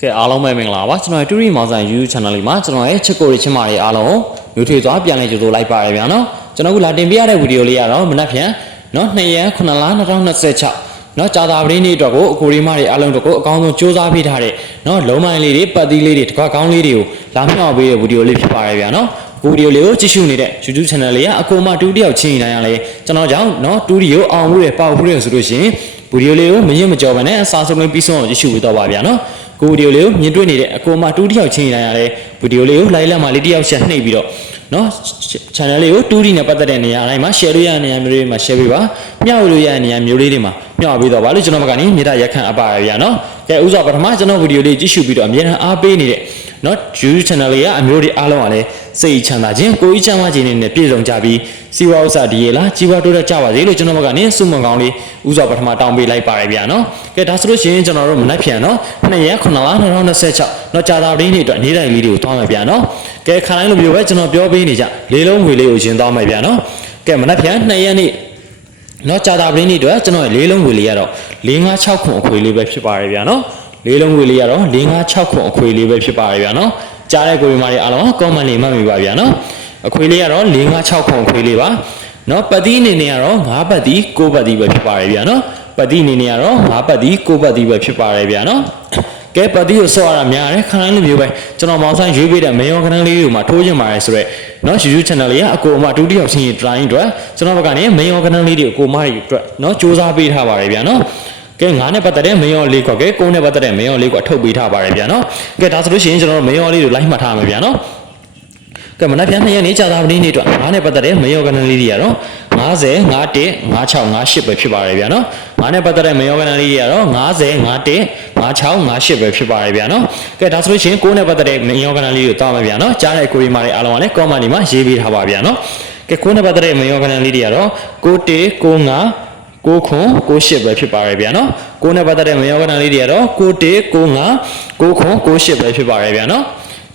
ကဲအားလုံးပဲမင်္ဂလာပါကျွန်တော်တူရီမောင်ဆိုင် YouTube channel လေးမှာကျွန်တော်ရဲ့ချစ်ကိုရချစ်မာတွေအားလုံးကိုမျိုးထွေသွားပြန်လဲကြိုဆိုလိုက်ပါရဗျာနော်ကျွန်တော်ကလာတင်ပြရတဲ့ဗီဒီယိုလေးကတော့မနက်ဖြန်နော်2ရက်9လ2026နော်ကြာသာပတင်းနေ့အတွက်ကိုအကိုရီမတွေအားလုံးတို့ကိုအကောင်းဆုံးစူးစမ်းပေးထားတဲ့နော်လုံးမိုင်းလေးတွေပတ်သီးလေးတွေတကွာကောင်းလေးတွေကိုလာမျှော်ပေးတဲ့ဗီဒီယိုလေးဖြစ်ပါရဗျာနော်ဗီဒီယိုလေးကိုကြည့်ရှုနေတဲ့ YouTube channel လေးကအကိုမတူတယောက်ချင်းတိုင်းရလဲကျွန်တော်ကြောင့်နော်တူဒီကိုအောင်မှုတွေပေါက်မှုတွေဆိုလို့ရှိရင်ဗီဒီယိုလေးကိုမရင်မကြောပဲနဲ့အစားဆုံးလေးပြီးဆုံးအောင်ကြည့်ရှုပေးတော့ပါဗျာနော်ကိုဗီဒီယိုလေးကိုမြင်တွေ့နေတဲ့အကိုမတူတယောက်ချင်းတိုင်းရလဲဗီဒီယိုလေးကိုလိုက်လက်မှလေးတယောက်ချက်နှိပ်ပြီးတော့နော် channel လေးကို2D နဲ့ပတ်သက်တဲ့နေရာတိုင်းမှာ share လို့ရတဲ့နေရာမျိုးတွေမှာ share ပေးပါမျှဝေလို့ရတဲ့နေရာမျိုးလေးတွေမှာမျှဝေပေးတော့ပါလို့ကျွန်တော်ဘက်ကနေမြေတားရက်ခံအပ်ပါရဗျာနော်ကဲဥစွာပထမကျွန်တော်ဗီဒီယိုလေးကြည့်ရှုပြီးတော့အမြဲတမ်းအားပေးနေတဲ့နော် YouTube channel လေးကအမျိုးတွေအားလုံးကလည်းစိတ်ချမ်းသာခြင်းကိုယ်ကြီးချမ်းသာခြင်းနဲ့ပြည့်စုံကြပြီးစီဝါဥစ္စာဒီရလားကြီးပွားတိုးတက်ကြပါစေလို့ကျွန်တော်ဘက်ကနေစုမွန်ကောင်းလေးဥစွာပထမတောင်းပေးလိုက်ပါရဗျာနော်ကဲဒါဆိုလို့ရှိရင်ကျွန်တော်တို့မနက်ဖြန်နော်2ရက်9လ2026နော်ကြာသာပတင်းနေ့အတွက်နေ့တိုင်းလေးတွေကိုတောင်းမယ်ဗျာနော်ကဲခါတိုင်းလိုမျိုးပဲကျွန်တော်ပြောပေးနေကြလေးလုံးငွေလေးကိုရှင်းသွားမယ်ဗျာနော်ကဲမနက်ဖြန်2ရက်နေ့နော်ကြာသာပတင်းနေ့အတွက်ကျွန်တော်ရဲ့လေးလုံးငွေလေးကတော့456ခွန်အခွေလေးပဲဖြစ်ပါရဗျာနော်လေးလုံးငွေလေးကတော့456ခွန်အခွေလေးပဲဖြစ်ပါရဗျာနော်ကြားတဲ့ကိုရီမာတွေအားလုံး comment လေးမှတ်မိပါဗျာနော်အခွေလေးကတော့456ခွန်အခွေလေးပါနော်ပတ်တိအနေနဲ့ကတော့9ပတ်တိ9ပတ်တိပဲဖြစ်ပါရဗျာနော်ပတ်တိအနေနဲ့ကတော့9ပတ်တိ9ပတ်တိပဲဖြစ်ပါရဗျာနော်ကဲပတ်တိကိုဆော့ရတာများတယ်ခဏလေးမျိုးပဲကျွန်တော်မောင်ဆိုင်ရွေးပေးတဲ့မေယောကနန်းလေးတွေမှာထိုးချင်ပါတယ်ဆိုတော့နော် YouTube channel လေးကအကိုအမတူတယောက်ချင်းတိုင်းအတွက်ကျွန်တော်ဘက်ကနေမေယောကနန်းလေးတွေကိုမတွေအတွက်နော်စူးစမ်းပေးထားပါတယ်ဗျာနော်ကဲ9နဲ့ပတ်သက်တဲ့မေယောလေးကကဲ9နဲ့ပတ်သက်တဲ့မေယောလေးကိုအထုတ်ပေးထားပါတယ်ဗျာနော်ကဲဒါဆိုလို့ရှိရင်ကျွန်တော်တို့မေယောလေးကိုလိုက်မှတ်ထားမယ်ဗျာနော်ကဲမနက်ဖြန်2ရက်နေ့ကြာသာပတင်းနေ့အတွက်9နဲ့ပတ်သက်တဲ့မေယောကနန်းလေးတွေကတော့50 51 56 58ပဲဖြစ်ပါတယ်ဗျာနော်9နဲ့ပတ်သက်တဲ့မေယောကနန်းလေးတွေကတော့50 51 56 58ပဲဖြစ်ပါတယ်ဗျာနော်ကဲဒါဆိုလို့ရှိရင်9နဲ့ပတ်သက်တဲ့မေယောကနန်းလေးကိုတောင်းမယ်ဗျာနော်ကြားတဲ့ကိုရီမာတွေအားလုံးကလည်း comment တွေမှာရေးပေးထားပါဗျာနော်ကဲ9နဲ့ပတ်သက်တဲ့မေယောကနန်းလေးတွေကတော့91 95 9ခွန်98ပဲဖြစ်ပါရဗျာနော်9နဲ့ပတ်သက်တဲ့မေယောကနန်းလေးတွေကတော့91 95 9ခွန်98ပဲဖြစ်ပါရဗျာနော်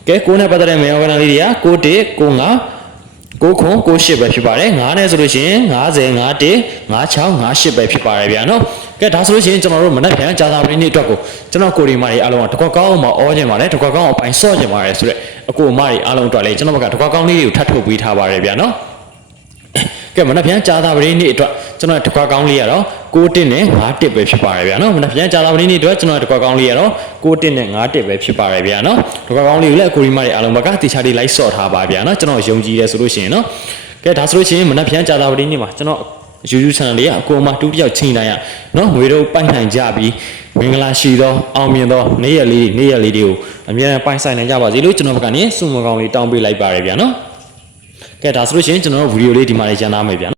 ကဲ9နဲ့ပတ်သက်တဲ့မေယောကနန်းလေးတွေက91 95 9ခွန်98ပဲဖြစ်ပါတယ်9နဲ့ဆိုလို့ရှိရင်50 51 56 58ပဲဖြစ်ပါရဗျာနော်ကဲဒါဆိုလို့ရှိရင်ကျွန်တော်တို့မနက်ဖြန်ကြာသာပတင်းနေ့အတွက်ကိုကျွန်တော်ကိုရီမာတွေအားလုံးကတကွက်ကောင်းအောင်မအောကျင်ပါတယ်တကွက်ကောင်းအောင်ပိုင်ဆော့ကျင်ပါတယ်ဆိုတော့အကိုအမတွေအားလုံးအတွက်လည်းကျွန်တော်ဘက်ကတကွက်ကောင်းလေးတွေကိုထပ်ထုတ်ပေးထားပါရဗျာနော်ကဲမနက်ဖြန်ကြာသာပတင်းနေ့အတွက်ကျွန်တော်တကွာကောင်းလေးကတော့6နဲ့5ပဲဖြစ်ပါရဗျာနော်မနက်ဖြန်ကြာသာပတင်းနေ့အတွက်ကျွန်တော်တကွာကောင်းလေးကတော့6နဲ့5ပဲဖြစ်ပါရဗျာနော်တကွာကောင်းလေးကိုလည်းအကိုရီမတွေအားလုံးဘက်ကတေချာလေးလိုက်ဆော့ထားပါဗျာနော်ကျွန်တော်ယုံကြည်တယ်ဆိုလို့ရှိရင်နော်ကဲဒါဆိုလို့ရှိရင်မနက်ဖြန်ကြာသာပတင်းနေ့မှာကျွန်တော်YouTube channel လေးကအကိုအမတူတယောက်ချင်းတိုင်းရနော်ငွေတော့ပိုင်နိုင်ကြပြီးမင်္ဂလာရှိသောအောင်မြင်သောနေ့ရက်လေးတွေကိုအမြဲတမ်းပိုင်ဆိုင်နိုင်ကြပါစေလို့ကျွန်တော်ဘက်ကနေစုမကောင်းလေးတောင်းပေးလိုက်ပါရဗျာနော်ကဲဒါဆိုလို့ရှိရင်ကျွန်တော်တို့ဗီဒီယိုလေးဒီမှာလေးကျန်သားမယ်ဗျာ